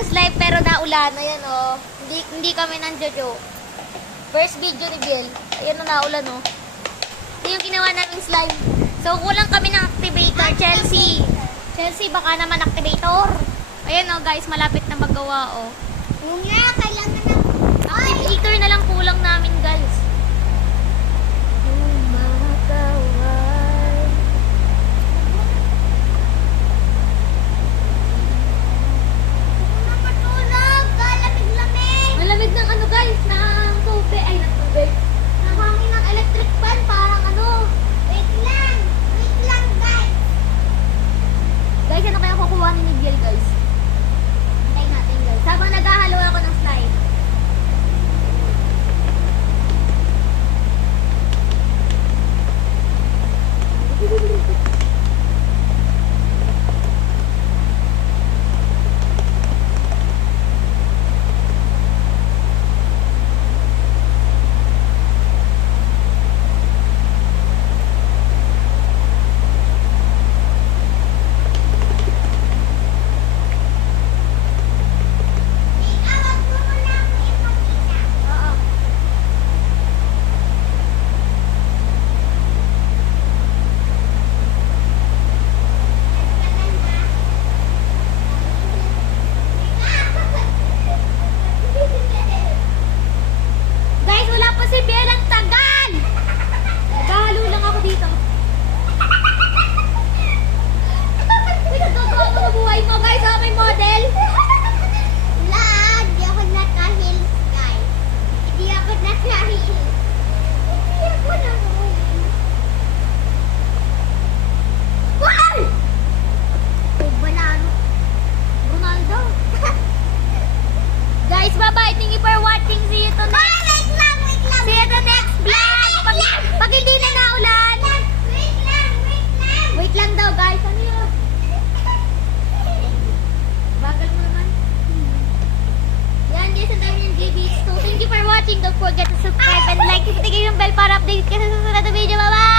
Halos live pero naulan. Ayan o. Hindi kami nanjojo. First video ni Biel. Ayan o, naulan o. Ito yung ginawa naming slime. So, kulang kami ng activator. Chelsea, baka naman activator. Ayan o guys, malapit na magawa o. Yung nga, kailangan na. Activator na lang kulang namin guys. Matulog, lamig-lamig. Malamig ng ano guys, ng tubig. Ay, ng tubig. Ng hangin ng electric fan, parang ano. Wait lang guys. Guys, ano kaya kukuha ni Biel guys? Hintayin natin guys. Habang naghahalo ako ng slime. Awag mo muna ako ipakita. Oo. Guys, wala pa si Biel, ang tagal! Naghahalo lang ako dito. Pinagkagawa mo na buhay mo guys, sa may model. Lag, di ako naka-heels guys. Hindi ako naka-heels. Hindi ako naka-heels. Wow! Oh, banano. Ronaldo. Guys, bye-bye. Thank you for watching. See you tonight. Wait lang. See you the next vlog. Pag hindi na naulan. Wait lang. Wait lang daw guys. Ano yun? Bagal mo naman. Yan guys, ang dami yung GBs. So thank you for watching. Don't forget to subscribe and like. Tigil yung bell para update ka sa susunod na video. Bye-bye!